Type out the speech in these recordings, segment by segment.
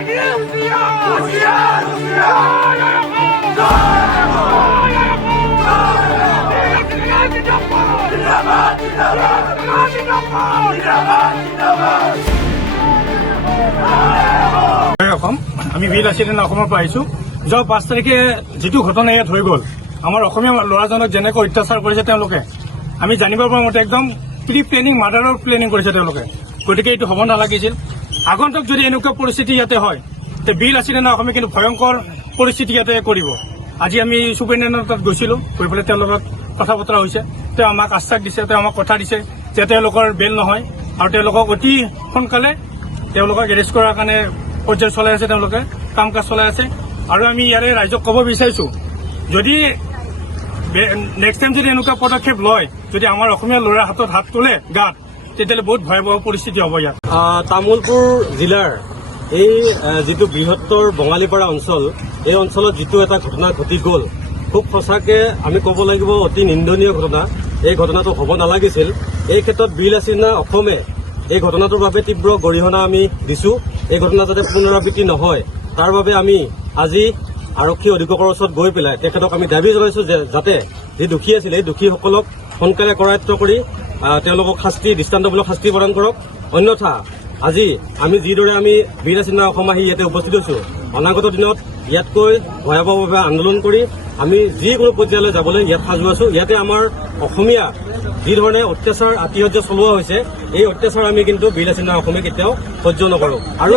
আমি বীৰ লাচিত অসমৰ পৰা আহিছো। যোৱা 5 তাৰিখে যিটো ঘটনা ইয়াত হৈ গ'ল, আমাৰ অসমীয়া ল'ৰাজনক যেনেকৈ অত্যাচাৰ কৰিছে তেওঁলোকে, আমি জানিব পৰা মতে একদম প্ৰি প্লেনিং মাৰ্ডাৰৰ প্লেনিং কৰিছে তেওঁলোকে। গতিকে এইটো হ'ব নালাগিছিল। আগন্তুক যদি এনেকুৱা পৰিস্থিতি ইয়াতে হয়, তে বীৰ লাচিত অসমে কিন্তু ভয়ংকৰ পৰিস্থিতি ইয়াতে কৰিব। আজি আমি সুপ্ৰিণ্টেণ্ডেণ্টৰ তাত গৈছিলো, গৈ পেলাই তেওঁৰ লগত কথা বতৰা হৈছে। তেওঁ আমাক আশ্বাস দিছে, তেওঁ আমাক কথা দিছে যে তেওঁলোকৰ বেল নহয় আৰু তেওঁলোকক অতি সোনকালে তেওঁলোকক এৰেষ্ট কৰাৰ কাৰণে পৰ্যায় চলাই আছে, তেওঁলোকে কাম কাজ চলাই আছে। আৰু আমি ইয়াৰে ৰাইজক ক'ব বিচাৰিছো, যদি নেক্সট টাইম যদি এনেকুৱা পদক্ষেপ লয়, যদি আমাৰ অসমীয়া ল'ৰাৰ হাতত হাত তোলে গাত, তেতিয়াহ'লে বহুত ভয়াৱহ পৰিস্থিতি হ'ব ইয়াত। তামোলপুৰ জিলাৰ এই যিটো বৃহত্তৰ বঙালীপাৰা অঞ্চল, এই অঞ্চলত যিটো এটা ঘটনা ঘটি গ'ল, খুব সঁচাকে আমি ক'ব লাগিব অতি নিন্দনীয় ঘটনা। এই ঘটনাটো হ'ব নালাগিছিল। এই ক্ষেত্ৰত বীৰ লাচিত অসমে এই ঘটনাটোৰ বাবে তীব্ৰ গৰিহণা আমি দিছো। এই ঘটনা যাতে পুনৰাবৃত্তি নহয়, তাৰ বাবে আমি আজি আৰক্ষী অধীক্ষকৰ ওচৰত গৈ পেলাই তেখেতক আমি দাবী জনাইছো যে যাতে যি দোষী আছিল এই দোষীসকলক সোনকালে কৰায়ত্ব কৰি তেওঁলোকক দৃষ্টান্তমূলক শাস্তি প্ৰদান কৰক। অন্যথা আজি আমি যিদৰে আমি বীৰ লাচিত অসম আহি ইয়াতে উপস্থিত হৈছো, অনাগত দিনত ইয়াতকৈ ভয়াৱহভাৱে আন্দোলন কৰি আমি যিকোনো পৰ্যায়লৈ যাবলৈ ইয়াত সাজু আছো। ইয়াতে আমাৰ অসমীয়া যি ধৰণে অত্যাচাৰ আতিশয্য চলোৱা হৈছে, এই অত্যাচাৰ আমি কিন্তু বীৰ লাচিত অসমে কেতিয়াও সহ্য নকৰো। আৰু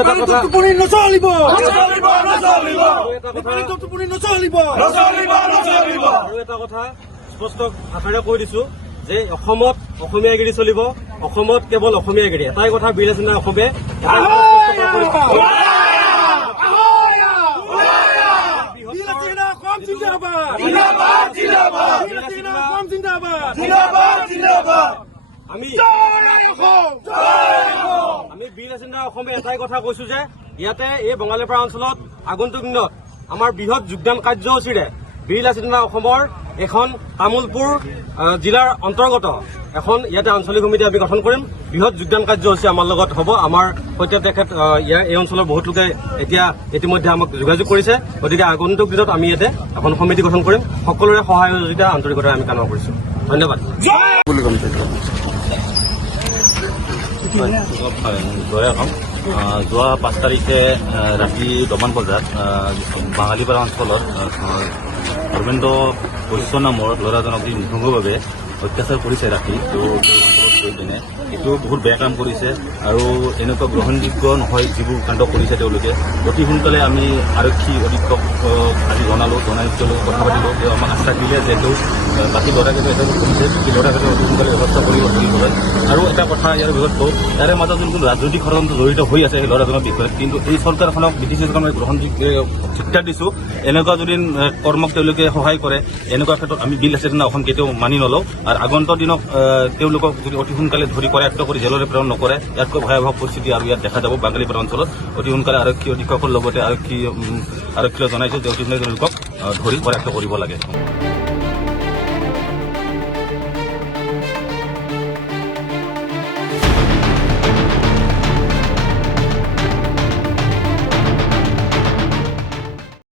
এটা কথা স্পষ্ট ভাষাৰে কৈ দিছো যে অসমত অসমীয়াগিৰি চলিব, অসমত কেৱল অসমীয়াগিৰি। এটাই কথা বীৰ লাচিত অসমে আমি বীৰ লাচিত অসমে এটাই কথা কৈছো যে ইয়াতে এই বঙালীপাৰা অঞ্চলত আগন্তুক দিনত আমাৰ বৃহৎ যোগদান কাৰ্যসূচীৰে বীৰ লাচিত অসমৰ এখন তামোলপুৰ জিলাৰ অন্তৰ্গত এখন ইয়াতে আঞ্চলিক সমিতি আমি গঠন কৰিম। বৃহৎ যোগদান কাৰ্যসূচী আমাৰ লগত হ'ব। আমাৰ সৈতে তেখেত এই অঞ্চলৰ বহুত লোকে এতিয়া ইতিমধ্যে আমাক যোগাযোগ কৰিছে। গতিকে আগন্তুক দিনত আমি ইয়াতে এখন সমিতি গঠন কৰিম। সকলোৰে সহায় সহযোগিতা আন্তৰিকতাৰে আমি কামনা কৰিছো। ধন্যবাদ। যোৱা 5 তাৰিখে ৰাতি 10মান বজাত বাঙালীপাৰা অঞ্চলত ধৰ্মেন্দ্ৰ বৈশ্য নামৰ ল'ৰাজনক নিঃসংগভাৱে অত্যাচাৰ কৰিছে ৰাতি। অঞ্চলত গৈ পিনে এইটো বহুত বেয়া কাম কৰিছে আৰু এনেকুৱা গ্ৰহণযোগ্য নহয় যিবোৰ কাণ্ড কৰিছে তেওঁলোকে। অতি সোনকালে আমি আৰক্ষী অধীক্ষক আজি জনাই তেওঁলোকক কথা পাতিলোঁ। তেওঁ আমাক আশ্বাস দিলে যে তেওঁ বাকী ল'ৰাকেইটা কৰিছে, বাকী ল'ৰাকেইটা অতি সোনকালে ব্যৱস্থা কৰিব হয়। আৰু এটা কথা ইয়াৰ বিৰত কওঁ, তাৰে মাজত যোনটো ৰাজনৈতিক ষড়যন্ত্ৰ জড়িত হৈ আছে সেই ল'ৰাজনৰ বিষয়ত, কিন্তু এই চৰকাৰখনক ব্ৰিটিছ চৰকাৰক গ্ৰহণযোগ্য শিক্ষা দিছোঁ। এনেকুৱা যদি কৰ্মক তেওঁলোকে সহায় কৰে, এনেকুৱা ক্ষেত্ৰত আমি বীৰ লাচিত অসম কেতিয়াও মানি নলওঁ। আৰু আগন্তুক দিনক তেওঁলোকক যদি অতি সোনকালে ধৰি কৰায়ত্ব কৰি জেললৈ প্ৰেৰণ নকৰে, ইয়াতকৈ ভয়াৱহ পৰিস্থিতি আৰু ইয়াত দেখা যাব। বাঙালীপাৰা অঞ্চলত অতি সোনকালে আৰক্ষী অধীক্ষকৰ লগতে আৰক্ষীলৈ জনাইছোঁ যে অতি সোনকালে তেওঁলোকক ধৰি কৰায়ত্ব কৰিব লাগে।